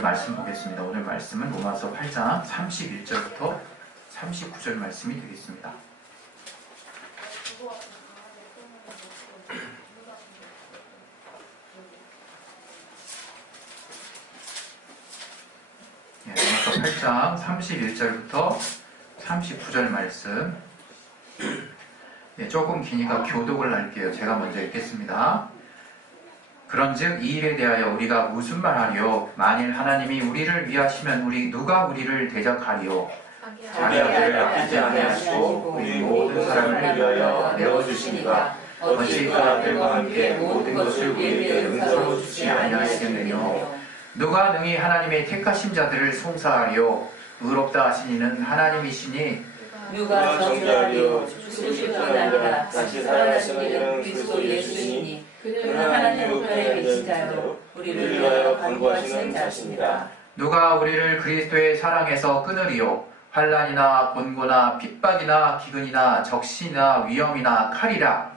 오늘 말씀 보겠습니다. 오늘 말씀은 로마서 8장 31절부터 39절 말씀이 되겠습니다. 로마서 8장 31절부터 39절 말씀. 조금 기니까 교독을 할게요. 제가 먼저 읽겠습니다. 그런즉 이 일에 대하여 우리가 무슨 말하리요? 만일 하나님이 우리를 위하시면 누가 우리를 대적하리요? 자기 아들을 아끼지 아니하시고 우리 모든 사람을 위하여 내어주시니까 어찌 그 아들과 함께 모든 것을 우리에게 은사로 주지 아니하시겠느냐? 누가 능히 하나님의 택하신 자들을 송사하리요? 의롭다 하신 이는 하나님이시니 누가 정죄하리요? 죽으실 뿐 아니라 다시 살아나신 이는 그리스도 예수이니 그는 하나님 우편에 계신 자요 우리를 위하여 간구하시는 자십니다. 누가 우리를 그리스도의 사랑에서 끊으리요? 환난이나 곤고나 핍박이나 기근이나 적신이나 위험이나 칼이라.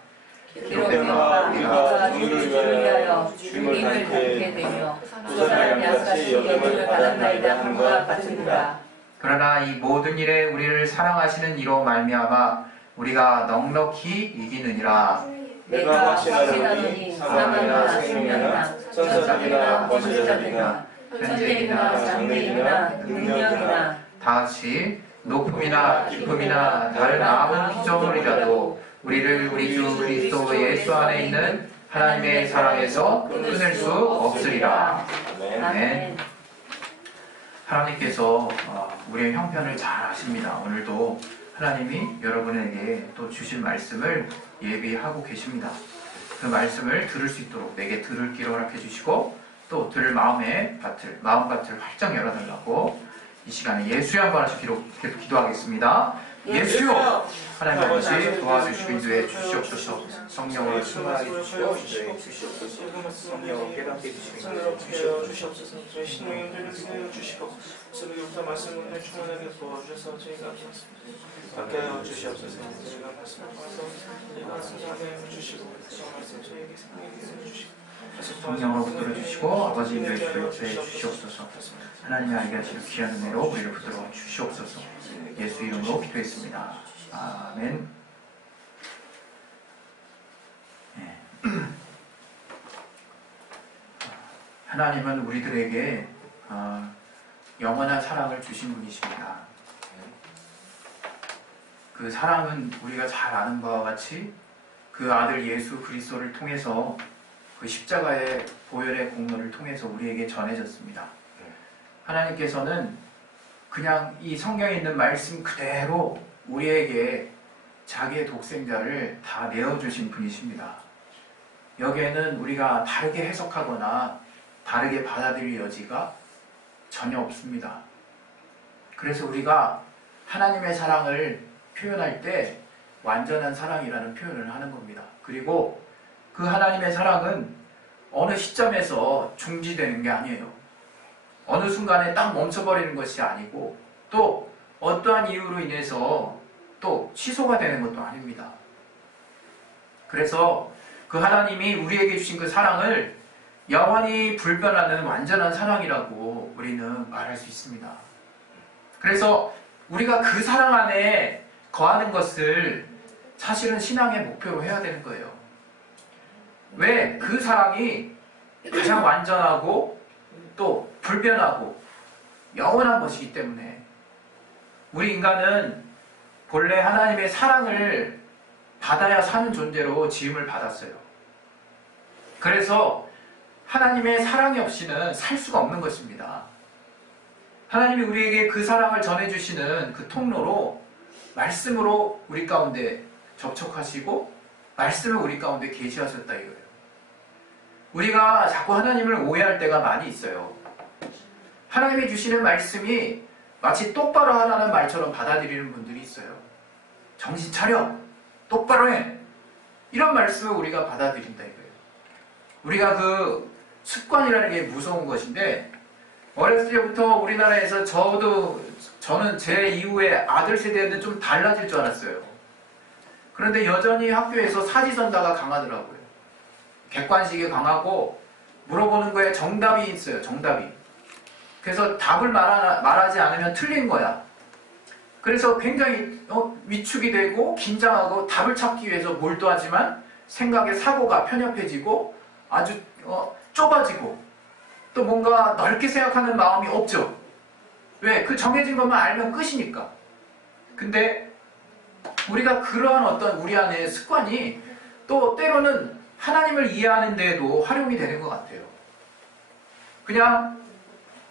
기록되어 우리가 주를 위하여 죽임을 당케 되며 또 사람 양같이 여김을 받았나이다 함과 같으니라. 그러나 이 모든 일에 우리를 사랑하시는 이로 말미암아 우리가 넉넉히 이기느니라. 내가 확신하노니 사망이나 생명이나 천사들이나 권세자들이나 현재이나 장래이나 능력이나 다같이 높음이나 깊음이나 다른 아무 피조물이라도 우리를 우리 주 그리스도 예수 안에 있는 하나님의 사랑에서 끊을 수 없으리라. 아멘. 하나님께서 우리의 형편을 잘 아십니다. 오늘도 하나님이 여러분에게 또 주신 말씀을 예비하고 계십니다. 그 말씀을 들을 수 있도록 내게 들을 길을 허락해 주시고 또 들을 마음밭을 활짝 열어달라고 이 시간에 예수여 한번 하시 기도하겠습니다. 예수여! 하나님 아버지 도와주시고 인도해 주시옵소서. 성령으로 충만하게 주시옵소서. 성령을 깨닫게 주시옵소서. 저희 신령의 은혜를 주시고 서로부터 말씀을 충만하게 부어주셔서 저희가 받게 하여 주시옵소서. 저희가 말씀을 봐서 저희가 성장하게 주시고 말씀 저희에게 생명을 주시고 성령으로 붙들어 주시고 아버지 인도해 주시옵소서. 하나님의 알게 하시는 귀한 은혜로 우리를 붙들어 주시옵소서. 예수 이름으로 기도했습니다. 아멘. 네. 하나님은 우리들에게 영원한 사랑을 주신 분이십니다. 그 사랑은 우리가 잘 아는 바와 같이 그 아들 예수 그리스도를 통해서 그 십자가의 보혈의 공로를 통해서 우리에게 전해졌습니다. 하나님께서는 그냥 이 성경에 있는 말씀 그대로 우리에게 자기의 독생자를 다 내어주신 분이십니다. 여기에는 우리가 다르게 해석하거나 다르게 받아들일 여지가 전혀 없습니다. 그래서 우리가 하나님의 사랑을 표현할 때 완전한 사랑이라는 표현을 하는 겁니다. 그리고 그 하나님의 사랑은 어느 시점에서 중지되는 게 아니에요. 어느 순간에 딱 멈춰버리는 것이 아니고 또 어떠한 이유로 인해서 또 취소가 되는 것도 아닙니다. 그래서 그 하나님이 우리에게 주신 그 사랑을 영원히 불변하는 완전한 사랑이라고 우리는 말할 수 있습니다. 그래서 우리가 그 사랑 안에 거하는 것을 사실은 신앙의 목표로 해야 되는 거예요. 왜? 그 사랑이 가장 완전하고 또 불변하고 영원한 것이기 때문에 우리 인간은 본래 하나님의 사랑을 받아야 사는 존재로 지음을 받았어요. 그래서 하나님의 사랑이 없이는 살 수가 없는 것입니다. 하나님이 우리에게 그 사랑을 전해주시는 그 통로로 말씀으로 우리 가운데 접촉하시고 말씀을 우리 가운데 계시하셨다 이거예요. 우리가 자꾸 하나님을 오해할 때가 많이 있어요. 하나님이 주시는 말씀이 마치 똑바로 하라는 말처럼 받아들이는 분들이 있어요. 정신 차려! 똑바로 해! 이런 말씀을 우리가 받아들인다 이거예요. 우리가 그 습관이라는 게 무서운 것인데 어렸을 때부터 우리나라에서 저는 제 이후에 아들 세대는 좀 달라질 줄 알았어요. 그런데 여전히 학교에서 사지선다가 강하더라고요. 객관식이 강하고 물어보는 거에 정답이 있어요. 정답이. 그래서 답을 말하지 않으면 틀린 거야. 그래서 굉장히 위축이 되고 긴장하고 답을 찾기 위해서 몰두하지만 생각의 사고가 편협해지고 아주 좁아지고 또 뭔가 넓게 생각하는 마음이 없죠. 왜? 그 정해진 것만 알면 끝이니까. 근데 우리가 그러한 어떤 우리 안의 습관이 또 때로는 하나님을 이해하는 데에도 활용이 되는 것 같아요. 그냥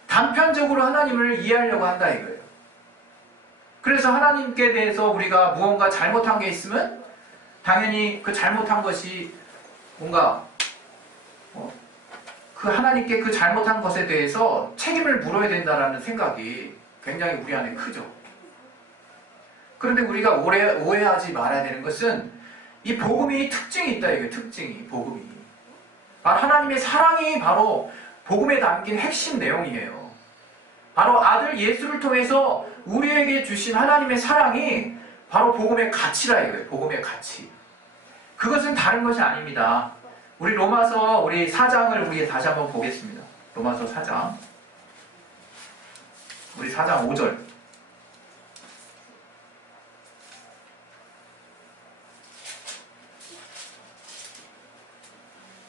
단편적으로 하나님을 이해하려고 한다 이거예요. 그래서 하나님께 대해서 우리가 무언가 잘못한 게 있으면 당연히 그 잘못한 것이 뭔가 그 하나님께 그 잘못한 것에 대해서 책임을 물어야 된다라는 생각이 굉장히 우리 안에 크죠. 그런데 우리가 오해하지 말아야 되는 것은 이 복음이 특징이 있다 이거예요. 특징이 복음이 하나님의 사랑이 바로 복음에 담긴 핵심 내용이에요. 바로 아들 예수를 통해서 우리에게 주신 하나님의 사랑이 바로 복음의 가치라 이거예요. 복음의 가치. 그것은 다른 것이 아닙니다. 우리 로마서 우리 4장을 우리 다시 한번 보겠습니다. 로마서 4장. 우리 4장 5절.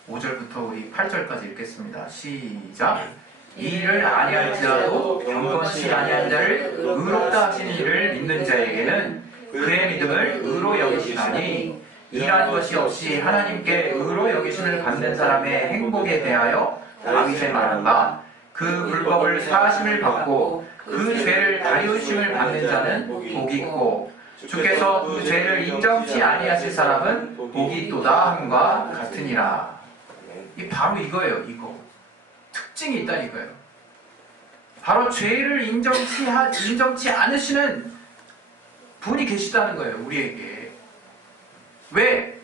5절부터 우리 8절까지 읽겠습니다. 시작. 이 일을 아니할지라도 경건치 아니한 자를 의롭다 하시는 이를 믿는 자에게는 그의 믿음을 의로 여기시나니 일한 것이 없이 하나님께 의로 여기심을 받는 사람의 행복에 대하여 다윗의 말한 바 그 불법을 사하심을 받고 그 죄를 다리우심을 받는 자는 복이 있고 주께서 그 죄를 인정치 아니하실 사람은 복이 있도다 함과 같으니라. 이 바로 이거예요. 이거 특징이 있다니까요. 바로 죄를 인정치 않으시는 분이 계시다는 거예요. 우리에게. 왜?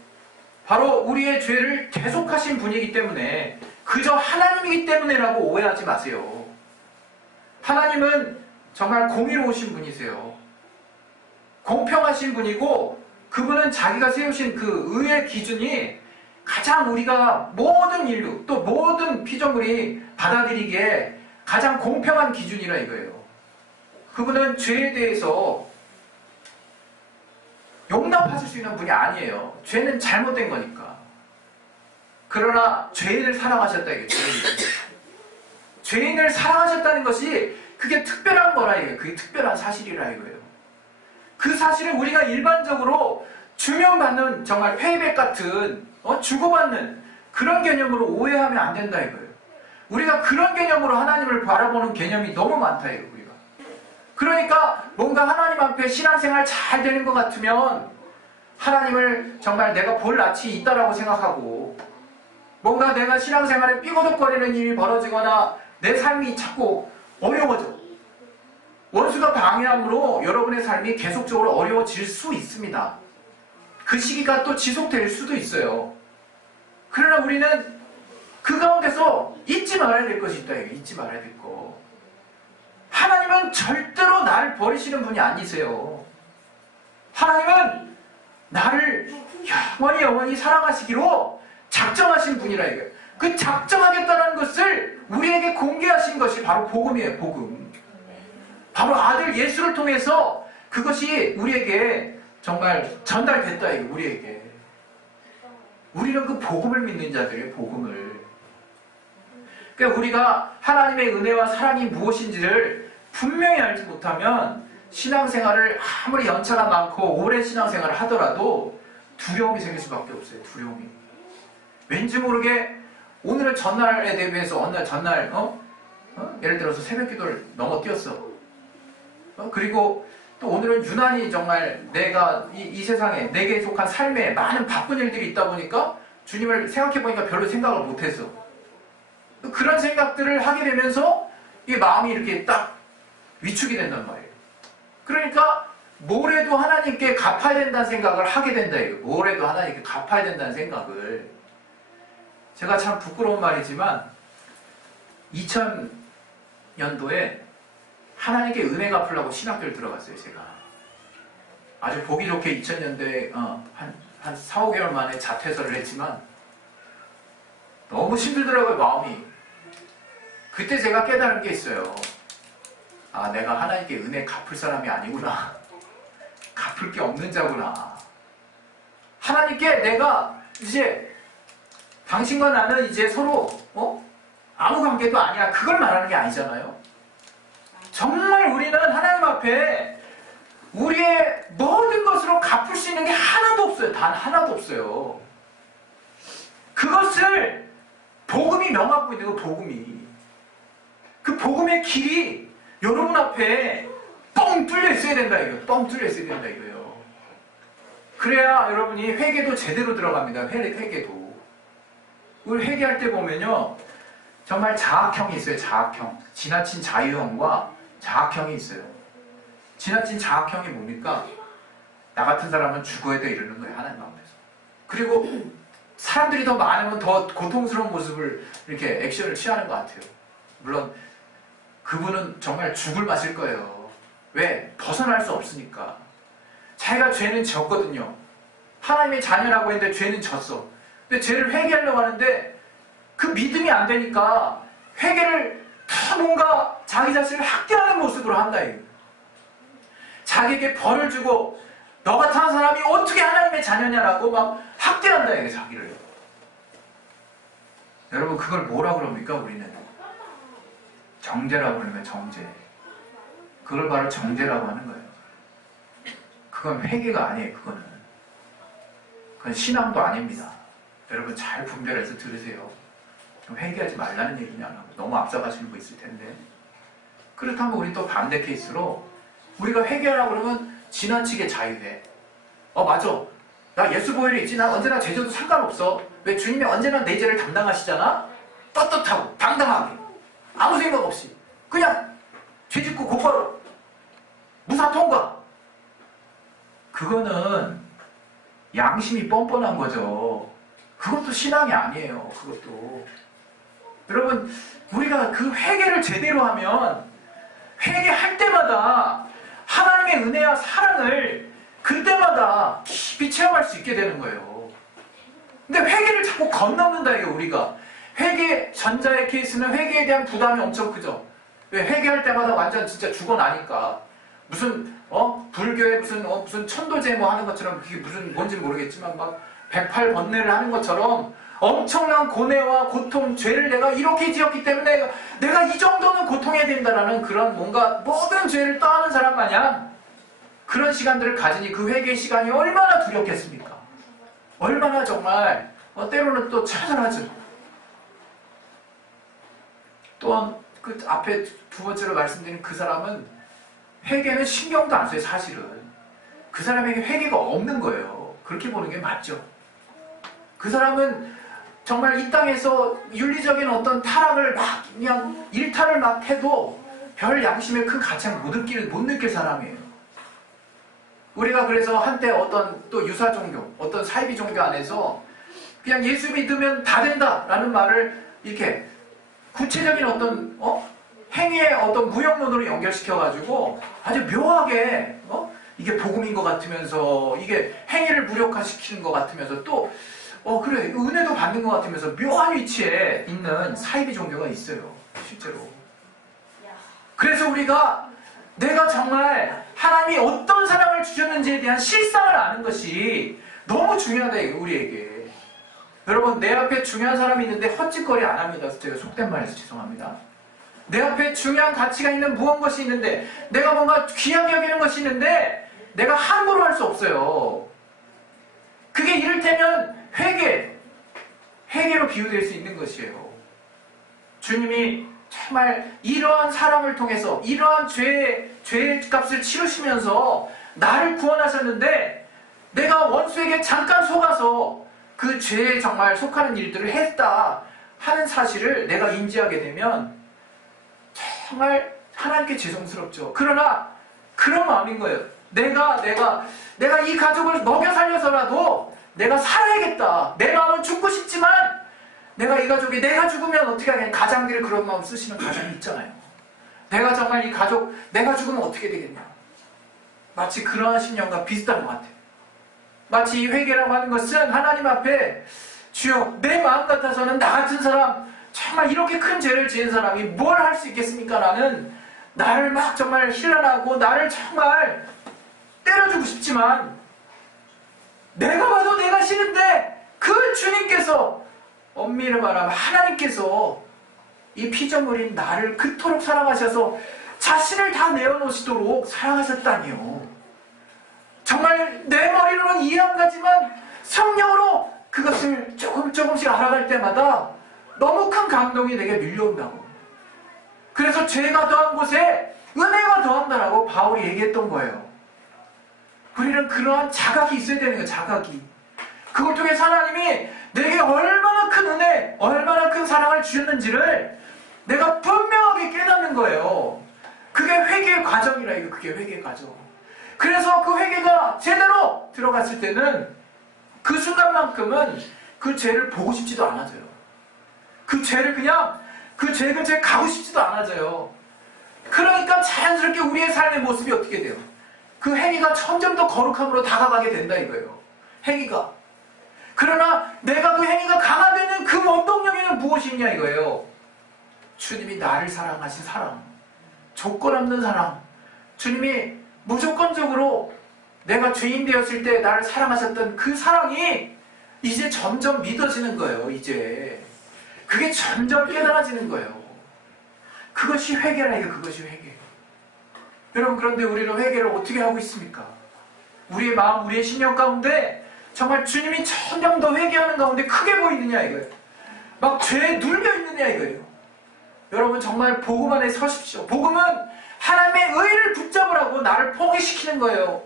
바로 우리의 죄를 대속하신 분이기 때문에 그저 하나님이기 때문에라고 오해하지 마세요. 하나님은 정말 공의로우신 분이세요. 공평하신 분이고 그분은 자기가 세우신 그 의의 기준이 가장 우리가 모든 인류 또 모든 피조물이 받아들이기에 가장 공평한 기준이라 이거예요. 그분은 죄에 대해서 용납하실 수 있는 분이 아니에요. 죄는 잘못된 거니까. 그러나 죄인을 사랑하셨다 이게 죄인을 사랑하셨다는 것이 그게 특별한 거라 이거예요. 그게 특별한 사실이라 이거예요. 그 사실을 우리가 일반적으로 주명받는 정말 페이백 같은 주고받는 그런 개념으로 오해하면 안 된다 이거예요. 우리가 그런 개념으로 하나님을 바라보는 개념이 너무 많다 이거예요. 우리가. 그러니까 뭔가 하나님 앞에 신앙생활 잘 되는 것 같으면 하나님을 정말 내가 볼 낯이 있다라고 생각하고 뭔가 내가 신앙생활에 삐거덕거리는 일이 벌어지거나 내 삶이 자꾸 어려워져. 원수가 방해함으로 여러분의 삶이 계속적으로 어려워질 수 있습니다. 그 시기가 또 지속될 수도 있어요. 그러나 우리는 그 가운데서 잊지 말아야 될 것이 있다. 잊지 말아야 될 거. 하나님은 절대로 나를 버리시는 분이 아니세요. 하나님은 나를 영원히 사랑하시기로 작정하신 분이라 이거예요. 그 작정하겠다는 것을 우리에게 공개하신 것이 바로 복음이에요. 복음. 바로 아들 예수를 통해서 그것이 우리에게 정말 전달됐다 이거 우리에게. 우리는 그 복음을 믿는 자들이에요. 복음을. 그러니까 우리가 하나님의 은혜와 사랑이 무엇인지를 분명히 알지 못하면 신앙생활을 아무리 연차가 많고 오랜 신앙생활을 하더라도 두려움이 생길 수밖에 없어요. 두려움이. 왠지 모르게 오늘은 전날에 대비해서 어느 날 전날 예를 들어서 새벽 기도를 넘어뛰었어. 그리고 또 오늘은 유난히 정말 내가 이 세상에 내게 속한 삶에 많은 바쁜 일들이 있다 보니까 주님을 생각해보니까 별로 생각을 못했어. 그런 생각들을 하게 되면서 이 마음이 이렇게 딱 위축이 된단 말이에요. 그러니까 뭐래도 하나님께 갚아야 된다는 생각을 하게 된다. 뭐래도 하나님께 갚아야 된다는 생각을. 제가 참 부끄러운 말이지만 2000년도에 하나님께 은혜 갚으려고 신학교를 들어갔어요. 제가 아주 보기 좋게 2000년도에 한 4, 5개월 만에 자퇴서를 했지만 너무 힘들더라고요. 마음이. 그때 제가 깨달은 게 있어요. 아, 내가 하나님께 은혜 갚을 사람이 아니구나. 갚을 게 없는 자구나. 하나님께 내가 이제 당신과 나는 이제 서로 아무 관계도 아니야. 그걸 말하는 게 아니잖아요. 정말 우리는 하나님 앞에 우리의 모든 것으로 갚을 수 있는 게 하나도 없어요. 단 하나도 없어요. 그것을 복음이 명하고 있는 거, 복음이. 그 복음의 길이 여러분 앞에 뻥 뚫려 있어야 된다 이거예요. 뻥 뚫려 있어야 된다 이거예요. 그래야 여러분이 회개도 제대로 들어갑니다. 회개도. 우리 회개할 때 보면요, 정말 자학형이 있어요. 자학형. 지나친 자유형과 자학형이 있어요. 지나친 자학형이 뭡니까? 나 같은 사람은 죽어야 돼 이러는 거예요. 하나님 앞에서. 그리고 사람들이 더 많으면 더 고통스러운 모습을 이렇게 액션을 취하는 것 같아요. 물론 그분은 정말 죽을 맛일 거예요. 왜? 벗어날 수 없으니까. 자기가 죄는 졌거든요. 하나님의 자녀라고 했는데 죄는 졌어. 근데 죄를 회개하려고 하는데 그 믿음이 안 되니까 회개를 더 뭔가 자기 자신을 학대하는 모습으로 한다 이거예요. 자기에게 벌을 주고 너 같은 사람이 어떻게 하나님의 자녀냐라고 막 학대한다 이게 자기를. 여러분 그걸 뭐라 그럽니까? 우리는 정죄라고 그러면 정죄. 그걸 바로 정죄라고 하는 거예요. 그건 회개가 아니에요. 그건 신앙도 아닙니다. 여러분 잘 분별해서 들으세요. 회개하지 말라는 얘기는 안 하고 너무 앞서가시는 거 있을 텐데. 그렇다면 우리 또 반대 케이스로 우리가 회개하라고 그러면 지나치게 자유해. 맞아. 나 예수 보혈이 있지. 난 언제나 죄져도 상관없어. 왜? 주님이 언제나 내 죄를 담당하시잖아. 떳떳하고 당당하게 아무 생각 없이 그냥 죄짓고 곧바로 무사 통과. 그거는 양심이 뻔뻔한 거죠. 그것도 신앙이 아니에요. 그것도. 여러분 우리가 그 회개를 제대로 하면 회개할 때마다 하나님의 은혜와 사랑을 그때마다 깊이 체험할 수 있게 되는 거예요. 근데 회개를 자꾸 건너는다 이거 우리가. 회개 전자의 케이스는 회개에 대한 부담이 엄청 크죠. 왜? 회개할 때마다 완전 진짜 죽어나니까. 무슨 불교에 무슨 천도제 뭐 하는 것처럼 그게 무슨 뭔지 모르겠지만 막 108번뇌를 하는 것처럼 엄청난 고뇌와 고통, 죄를 내가 이렇게 지었기 때문에 내가 이 정도는 고통해야 된다라는 그런 뭔가 모든 죄를 떠안는 사람 마냥 그런 시간들을 가지니 그 회개의 시간이 얼마나 두렵겠습니까? 얼마나 정말 때로는 또 처절하죠. 또한 그 앞에 두 번째로 말씀드린 그 사람은 회개는 신경도 안 써요. 사실은 그 사람에게 회개가 없는 거예요. 그렇게 보는 게 맞죠. 그 사람은 정말 이 땅에서 윤리적인 어떤 타락을 막 그냥 일탈을 막 해도 별 양심의 큰 가치를 못 느낄 사람이에요. 우리가 그래서 한때 어떤 또 유사 종교, 어떤 사이비 종교 안에서 그냥 예수 믿으면 다 된다라는 말을 이렇게 구체적인 어떤 행위의 어떤 무형론으로 연결시켜가지고 아주 묘하게 이게 복음인 것 같으면서 이게 행위를 무력화시키는 것 같으면서 또 그래 은혜도 받는 것 같으면서 묘한 위치에 있는 사이비 종교가 있어요. 실제로. 그래서 우리가 내가 정말 하나님이 어떤 사랑을 주셨는지에 대한 실상을 아는 것이 너무 중요하다 우리에게. 여러분 내 앞에 중요한 사람이 있는데 헛짓거리 안 합니다. 제가 속된 말해서 죄송합니다. 내 앞에 중요한 가치가 있는 무언 것이 있는데 내가 뭔가 귀하게 여기는 것이 있는데 내가 함부로 할 수 없어요. 그게 이를테면 회개로 비유될 수 있는 것이에요. 주님이 정말 이러한 사랑을 통해서 이러한 죄의 값을 치르시면서 나를 구원하셨는데 내가 원수에게 잠깐 속아서 그 죄에 정말 속하는 일들을 했다 하는 사실을 내가 인지하게 되면 정말 하나님께 죄송스럽죠. 그러나 그런 마음인 거예요. 내가 이 가족을 먹여 살려서라도 내가 살아야겠다. 내 마음은 죽고 싶지만 내가 이 가족이 내가 죽으면 어떻게 하겠냐. 가장들이 그런 마음 쓰시는 가장이 있잖아요. 내가 정말 이 가족 내가 죽으면 어떻게 되겠냐. 마치 그러한 신념과 비슷한 것 같아요. 마치 이 회개라고 하는 것은 하나님 앞에 주여 내 마음 같아서는 나 같은 사람 정말 이렇게 큰 죄를 지은 사람이 뭘 할 수 있겠습니까? 나를 막 정말 힐난하고 나를 정말 때려주고 싶지만 내가 봐도 내가 싫은데 그 주님께서 엄밀히 말하면 하나님께서 이 피조물인 나를 그토록 사랑하셔서 자신을 다 내어놓으시도록 사랑하셨다니요. 정말 내 머리로는 이해 안 가지만 성령으로 그것을 조금씩 알아갈 때마다 너무 큰 감동이 내게 밀려온다고. 그래서 죄가 더한 곳에 은혜가 더한다라고 바울이 얘기했던 거예요. 우리는 그러한 자각이 있어야 되는 거예요. 자각이. 그걸 통해서 하나님이 내게 얼마나 큰 은혜, 얼마나 큰 사랑을 주셨는지를 내가 분명하게 깨닫는 거예요. 그게 회개의 과정이라 이거. 그게 회개의 과정. 그래서 그 회개가 제대로 들어갔을 때는 그 순간만큼은 그 죄를 보고 싶지도 않아져요. 그 죄를 그냥 그 죄 근처에 가고 싶지도 않아져요. 그러니까 자연스럽게 우리의 삶의 모습이 어떻게 돼요? 그 행위가 점점 더 거룩함으로 다가가게 된다 이거예요. 행위가. 그러나 내가 그 행위가 강화되는 그 원동력에는 무엇이 있냐 이거예요. 주님이 나를 사랑하신 사랑, 조건 없는 사랑. 주님이 무조건적으로 내가 죄인 되었을 때 나를 사랑하셨던 그 사랑이 이제 점점 믿어지는 거예요. 이제 그게 점점 깨달아지는 거예요. 그것이 회개라 이거. 그것이 회개. 여러분, 그런데 우리는 회개를 어떻게 하고 있습니까? 우리의 마음, 우리의 심령 가운데 정말 주님이 점점 더 회개하는 가운데 크게 보이느냐 이거예요. 막 죄에 눌려 있느냐 이거예요. 여러분, 정말 복음 안에 서십시오. 복음은 하나님의 의를 붙잡으라고 나를 포기시키는 거예요.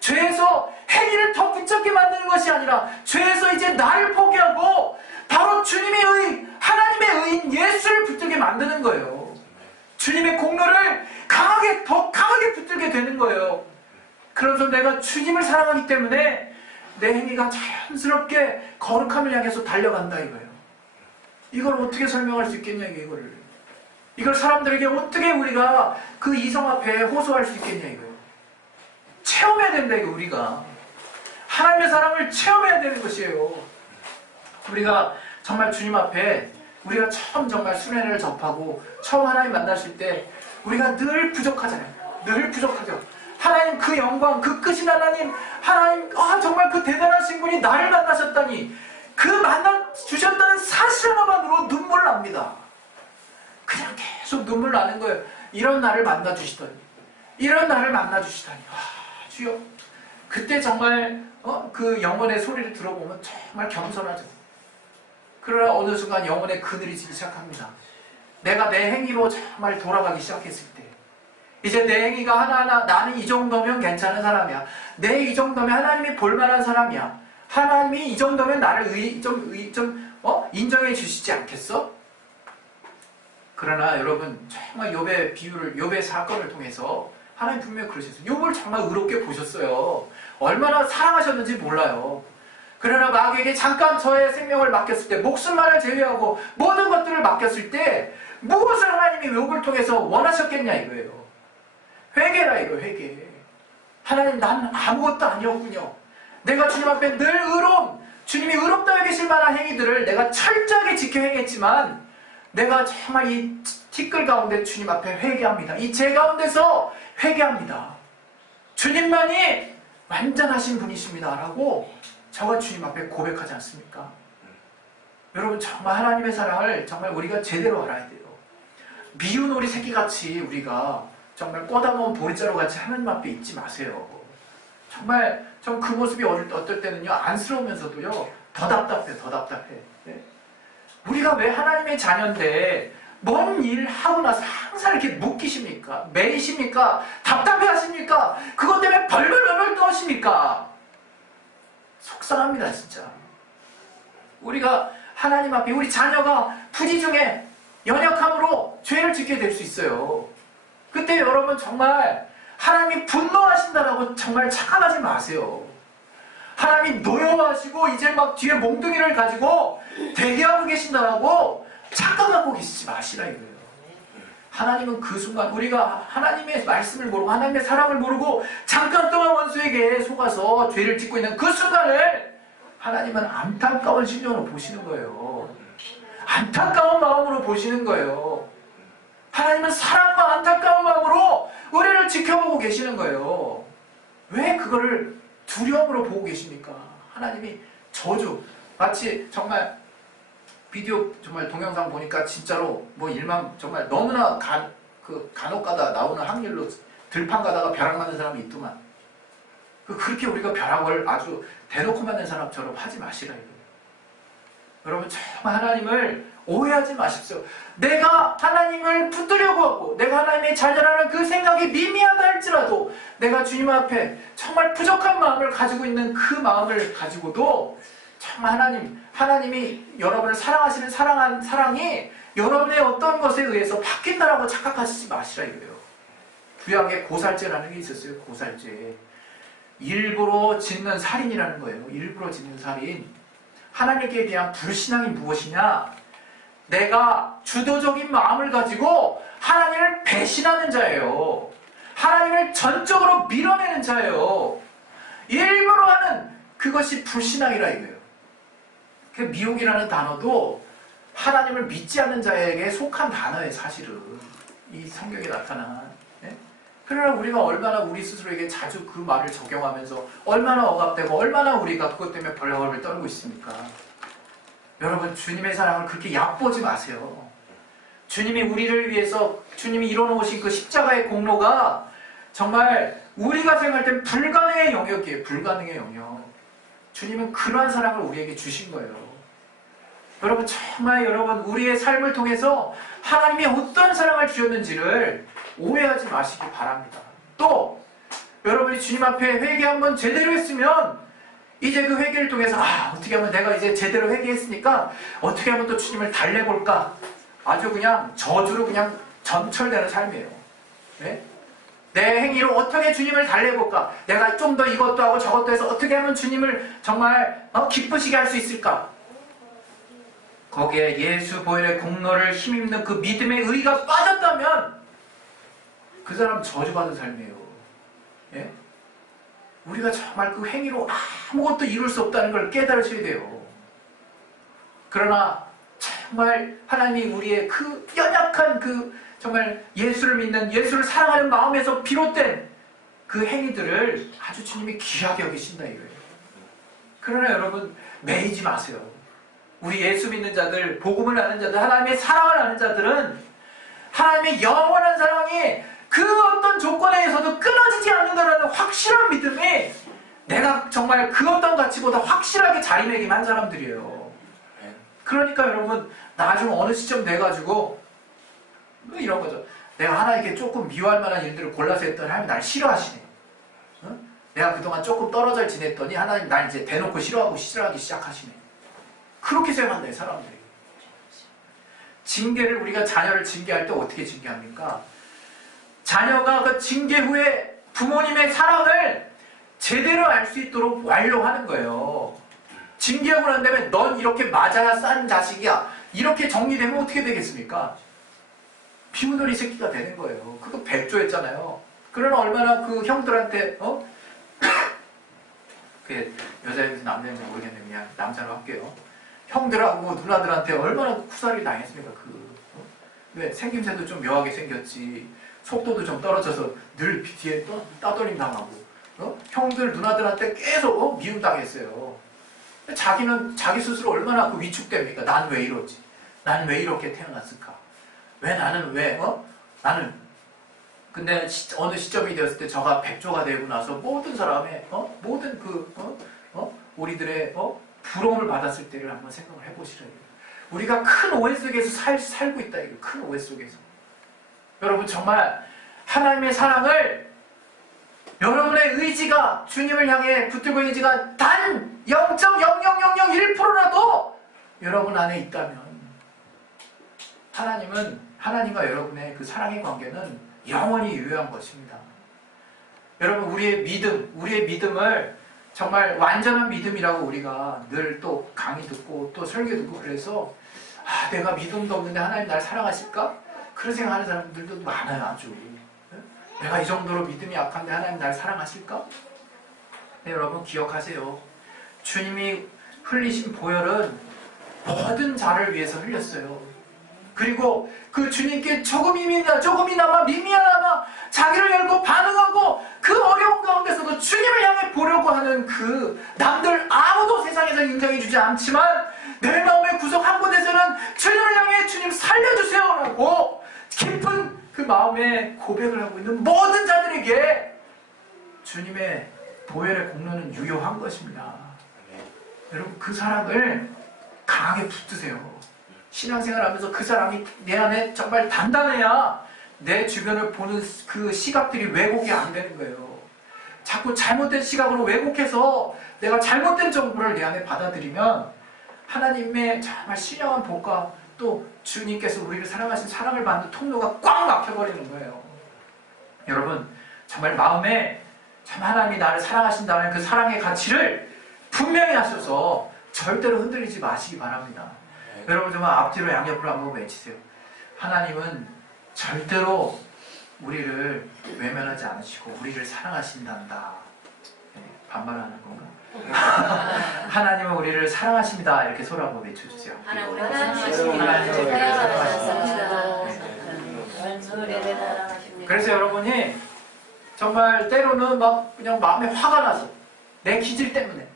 죄에서 행위를 더 붙잡게 만드는 것이 아니라 죄에서 이제 나를 포기하고 바로 주님의 의, 하나님의 의인 예수를 붙들게 만드는 거예요. 주님의 공로를 강하게, 더 강하게 붙들게 되는 거예요. 그러면서 내가 주님을 사랑하기 때문에 내 행위가 자연스럽게 거룩함을 향해서 달려간다 이거예요. 이걸 어떻게 설명할 수 있겠냐 이거를. 이걸 사람들에게 어떻게 우리가 그 이성 앞에 호소할 수 있겠냐 이거예요. 체험해야 된다 이거. 우리가 하나님의 사랑을 체험해야 되는 것이에요. 우리가 정말 주님 앞에 우리가 처음 정말 순회를 접하고 처음 하나님 만나실 때 우리가 늘 부족하잖아요. 늘 부족하죠. 하나님 그 영광, 그 크신 하나님, 하나님 정말 그 대단하신 분이 나를 만나셨다니, 그 만나 주셨다는 사실 하나만으로 눈물 납니다. 그냥 계속 눈물 나는 거예요. 이런 나를 만나 주시다니, 이런 나를 만나 주시다니. 주여. 그때 정말 그 영혼의 소리를 들어보면 정말 겸손하죠. 그러나 어느 순간 영혼의 그늘이 지기 시작합니다. 내가 내 행위로 정말 돌아가기 시작했을 때, 이제 내 행위가 하나하나 나는 이 정도면 괜찮은 사람이야. 내 이 정도면 하나님이 볼만한 사람이야. 하나님이 이 정도면 나를 인정해 주시지 않겠어? 그러나 여러분, 정말 욥의 비유를, 욥의 사건을 통해서 하나님 분명히 그러셨어요. 욥을 정말 의롭게 보셨어요. 얼마나 사랑하셨는지 몰라요. 그러나 마귀에게 잠깐 저의 생명을 맡겼을 때, 목숨만을 제외하고 모든 것들을 맡겼을 때 무엇을 하나님이 욥을 통해서 원하셨겠냐 이거예요. 회개라 이거. 회개. 하나님, 난 아무것도 아니었군요. 내가 주님 앞에 늘 의로움, 주님이 의롭다 여기실 만한 행위들을 내가 철저하게 지켜 행했지만 내가 정말 이 티끌 가운데 주님 앞에 회개합니다. 이 죄 가운데서 회개합니다. 주님만이 완전하신 분이십니다 라고 저가 주님 앞에 고백하지 않습니까? 여러분, 정말 하나님의 사랑을 정말 우리가 제대로 알아야 돼요. 미운 오리 새끼같이 우리가 정말 꽂아놓은 보리자루 같이 하나님 앞에 있지 마세요. 정말 전 그 모습이 어떨 때는요, 안쓰러우면서도요, 더 답답해요. 더 답답해. 네? 우리가 왜 하나님의 자녀인데 뭔 일 하고 나서 항상 이렇게 묶이십니까? 매이십니까? 답답해 하십니까? 그것 때문에 벌벌벌벌 떠십니까? 속상합니다, 진짜. 우리가 하나님 앞에 우리 자녀가 부지 중에 연약함으로 죄를 짓게 될 수 있어요. 그때 여러분 정말 하나님이 분노하신다라고 정말 착각하지 마세요. 하나님 노여워하시고 이제 막 뒤에 몽둥이를 가지고 대기하고 계신다라고 착각하고 계시지 마시라 이거예요. 하나님은 그 순간 우리가 하나님의 말씀을 모르고 하나님의 사랑을 모르고 잠깐 동안 원수에게 속아서 죄를 짓고 있는 그 순간을 하나님은 안타까운 심정으로 보시는 거예요. 안타까운 마음으로 보시는 거예요. 하나님은 사랑과 안타까운 마음으로 우리를 지켜보고 계시는 거예요. 왜 그거를 두려움으로 보고 계십니까? 하나님이 저주, 마치 정말 비디오 정말 동영상 보니까 진짜로 뭐 일만 정말 너무나 간혹 가다 나오는 확률로 들판 가다가 벼락 맞는 사람이 있더만. 그렇게 우리가 벼락을 아주 대놓고 맞는 사람처럼 하지 마시라 이거예요. 여러분 정말 하나님을 오해하지 마십시오. 내가 하나님을 붙들려고 하고 내가 하나님의 자녀라는 그 생각이 미미하다 할지라도 내가 주님 앞에 정말 부족한 마음을 가지고 있는 그 마음을 가지고도 정말 하나님이 여러분을 사랑하시는 사랑이 여러분의 어떤 것에 의해서 바뀐다라고 착각하시지 마시라 이거예요. 구약에 고살죄라는 게 있었어요. 고살죄. 일부러 짓는 살인이라는 거예요. 일부러 짓는 살인. 하나님께 대한 불신앙이 무엇이냐? 내가 주도적인 마음을 가지고 하나님을 배신하는 자예요. 하나님을 전적으로 밀어내는 자예요. 일부러 하는 그것이 불신앙이라 이거예요. 그 미혹이라는 단어도 하나님을 믿지 않는 자에게 속한 단어예요. 사실은 이 성경에 나타난. 그러나 우리가 얼마나 우리 스스로에게 자주 그 말을 적용하면서 얼마나 억압되고 얼마나 우리가 그것 때문에 벌벌벌 떨고 있습니까? 여러분 주님의 사랑을 그렇게 얕보지 마세요. 주님이 우리를 위해서 주님이 이뤄놓으신 그 십자가의 공로가 정말 우리가 생각할 땐 불가능의 영역이에요. 불가능의 영역. 주님은 그러한 사랑을 우리에게 주신 거예요. 여러분 정말 우리의 삶을 통해서 하나님이 어떤 사랑을 주셨는지를 오해하지 마시기 바랍니다. 또 여러분이 주님 앞에 회개 한번 제대로 했으면 이제 그 회개를 통해서 어떻게 하면 내가 이제 제대로 회개했으니까 어떻게 하면 또 주님을 달래볼까? 아주 그냥 저주로 그냥 점철되는 삶이에요. 네? 내 행위로 어떻게 주님을 달래볼까? 내가 좀 더 이것도 하고 저것도 해서 어떻게 하면 주님을 정말 기쁘시게 할 수 있을까? 거기에 예수 보혈의 공로를 힘입는 그 믿음의 의가 빠졌다면 그 사람 저주받은 삶이에요. 예? 우리가 정말 그 행위로 아무것도 이룰 수 없다는 걸 깨달으셔야 돼요. 그러나 정말 하나님이 우리의 그 연약한 그 정말 예수를 믿는 예수를 사랑하는 마음에서 비롯된 그 행위들을 아주 주님이 귀하게 여기신다 이거예요. 그러나 여러분 매이지 마세요. 우리 예수 믿는 자들, 복음을 아는 자들, 하나님의 사랑을 아는 자들은 하나님의 영원한 사랑이 그 어떤 조건에 의해서도 끊어지지 않는다는 확실한 믿음이 내가 정말 그 어떤 가치보다 확실하게 자리매김한 사람들이에요. 그러니까 여러분 나중 어느 시점 돼가지고 이런 거죠. 내가 하나님께 조금 미워할 만한 일들을 골라서 했더니 하나님 날 싫어하시네. 내가 그동안 조금 떨어져 지냈더니 하나님 날 이제 대놓고 싫어하기 시작하시네. 그렇게 생각한다 사람들이. 징계를 우리가 자녀를 징계할 때 어떻게 징계합니까? 자녀가 그 징계 후에 부모님의 사랑을 제대로 알 수 있도록 완료하는 거예요. 징계하고 난 다음에 넌 이렇게 맞아야 싼 자식이야 이렇게 정리되면 어떻게 되겠습니까? 비우놀이 새끼가 되는 거예요. 그거 백조했잖아요. 그러나 얼마나 그 형들한테 그 여자인지 남자인지 모르겠는데 그냥 남자로 할게요. 형들하고 누나들한테 얼마나 쿠사리 당했습니까? 왜 생김새도 좀 묘하게 생겼지, 속도도 좀 떨어져서 늘 뒤에 따돌림 당하고, 형들 누나들한테 계속 미움 당했어요. 자기는 자기 스스로 얼마나 그 위축됩니까? 난 왜 이러지? 난 왜 이렇게 태어났을까? 왜 나는 나는 근데 어느 시점이 되었을 때 저가 백조가 되고 나서 모든 사람의 모든 우리들의 부러움을 받았을 때를 한번 생각을 해보시라고요. 우리가 큰 오해 속에서 살고 있다 이거. 큰 오해 속에서. 여러분 정말 하나님의 사랑을 여러분의 의지가 주님을 향해 붙들고 있는 의지가 단 0.00001%라도 여러분 안에 있다면 하나님과 여러분의 그 사랑의 관계는 영원히 유효한 것입니다. 여러분 우리의 믿음을 정말 완전한 믿음이라고 우리가 늘 또 강의 듣고 또 설교 듣고 그래서 내가 믿음도 없는데 하나님 날 사랑하실까? 그런 생각하는 사람들도 많아요. 아주 내가 이 정도로 믿음이 약한데 하나님 날 사랑하실까? 네, 여러분 기억하세요. 주님이 흘리신 보혈은 모든 자를 위해서 흘렸어요. 그리고 그 주님께 조금이나마 미미하나마 자기를 열고 반응하고 그 어려운 가운데서도 주님을 향해 보려고 하는 그 남들 아무도 세상에서 인정해주지 않지만 내 마음의 구석 한 곳에서는 주님을 향해 주님 살려주세요 라고 깊은 그 마음의 고백을 하고 있는 모든 자들에게 주님의 보혈의 공로는 유효한 것입니다. 여러분 그 사랑을 강하게 붙드세요. 신앙생활 하면서 그 사람이 내 안에 정말 단단해야 내 주변을 보는 그 시각들이 왜곡이 안 되는 거예요. 자꾸 잘못된 시각으로 왜곡해서 내가 잘못된 정보를 내 안에 받아들이면 하나님의 정말 신령한 복과 또 주님께서 우리를 사랑하신 사랑을 받는 통로가 꽉 막혀버리는 거예요. 여러분 정말 마음에 참 하나님이 나를 사랑하신다는 그 사랑의 가치를 분명히 하셔서 절대로 흔들리지 마시기 바랍니다. 여러분 정말 앞뒤로 양옆으로 한번 외치세요. 하나님은 절대로 우리를 외면하지 않으시고 우리를 사랑하신단다. 네, 반말하는 건가? 하나님은 우리를 사랑하십니다. 이렇게 서로 한번 외쳐주세요. 하나님을 사랑하십니다. 그래서 여러분이 정말 때로는 막 그냥 마음에 화가 나서 내 기질 때문에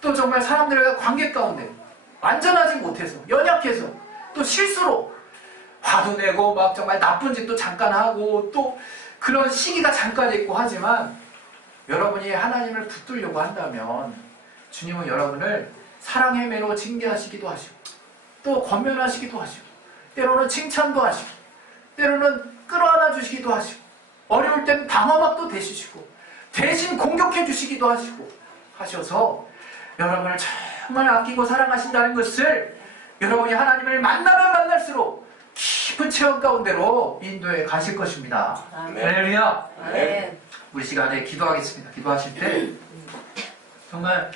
또 정말 사람들과 관계 가운데 완전하지 못해서 연약해서 또 실수로 화도 내고 막 정말 나쁜 짓도 잠깐 하고 또 그런 시기가 잠깐 있고 하지만 여러분이 하나님을 붙들려고 한다면 주님은 여러분을 사랑의 매로 징계하시기도 하시고 또 권면하시기도 하시고 때로는 칭찬도 하시고 때로는 끌어안아 주시기도 하시고 어려울 땐 방어막도 되시고 대신 공격해 주시기도 하셔서 여러분을 정말 아끼고 사랑하신다는 것을 여러분이 하나님을 만나면 만날수록 깊은 체험 가운데로 인도해 가실 것입니다. 할렐루야. 우리 시간에 기도하겠습니다. 기도하실 때 정말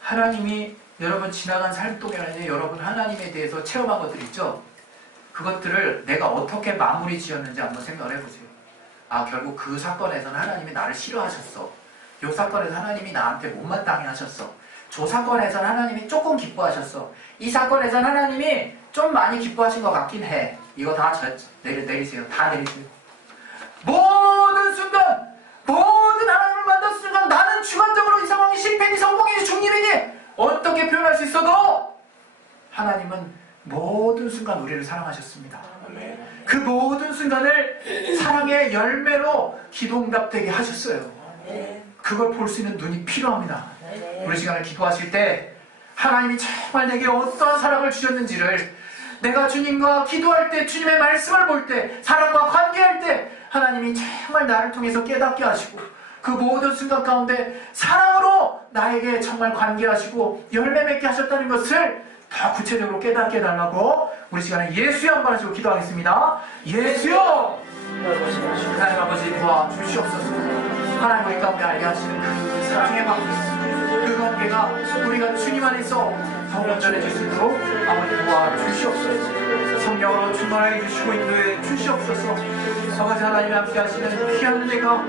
하나님이 여러분 지나간 삶 동안에 여러분 하나님에 대해서 체험한 것들 있죠? 그것들을 내가 어떻게 마무리 지었는지 한번 생각을 해보세요. 아 결국 그 사건에서는 하나님이 나를 싫어하셨어. 이 사건에서 하나님이 나한테 못마땅해 하셨어. 저 사건에서는 하나님이 조금 기뻐하셨어. 이 사건에서는 하나님이 좀 많이 기뻐하신 것 같긴 해. 이거 다 내리세요. 다 내리세요. 모든 순간 모든 하나님을 만났을 순간 나는 주관적으로 이 상황이 실패니 성공이니 중립이니 어떻게 표현할 수 있어도 하나님은 모든 순간 우리를 사랑하셨습니다. 그 모든 순간을 사랑의 열매로 기도응답되게 하셨어요. 그걸 볼 수 있는 눈이 필요합니다. 우리 시간을 기도하실 때 하나님이 정말 내게 어떠한 사랑을 주셨는지를 내가 주님과 기도할 때 주님의 말씀을 볼 때 사랑과 관계할 때 하나님이 정말 나를 통해서 깨닫게 하시고 그 모든 순간 가운데 사랑으로 나에게 정말 관계하시고 열매 맺게 하셨다는 것을 더 구체적으로 깨닫게 해달라고 우리 시간에 예수여 한번 하시고 기도하겠습니다. 예수여 하나님 아버지 도와주시옵소서. 하나님 우리 가운데 알게 하시는 그 사랑의 관계 그 관계가 우리가 주님 안에서 더 온전해질 수 있도록 아버지 도와주시옵소서. 성령으로 충만하게 주시고 인도해 주시옵소서. 아버지 하나님 함께 하시는 귀한 은혜가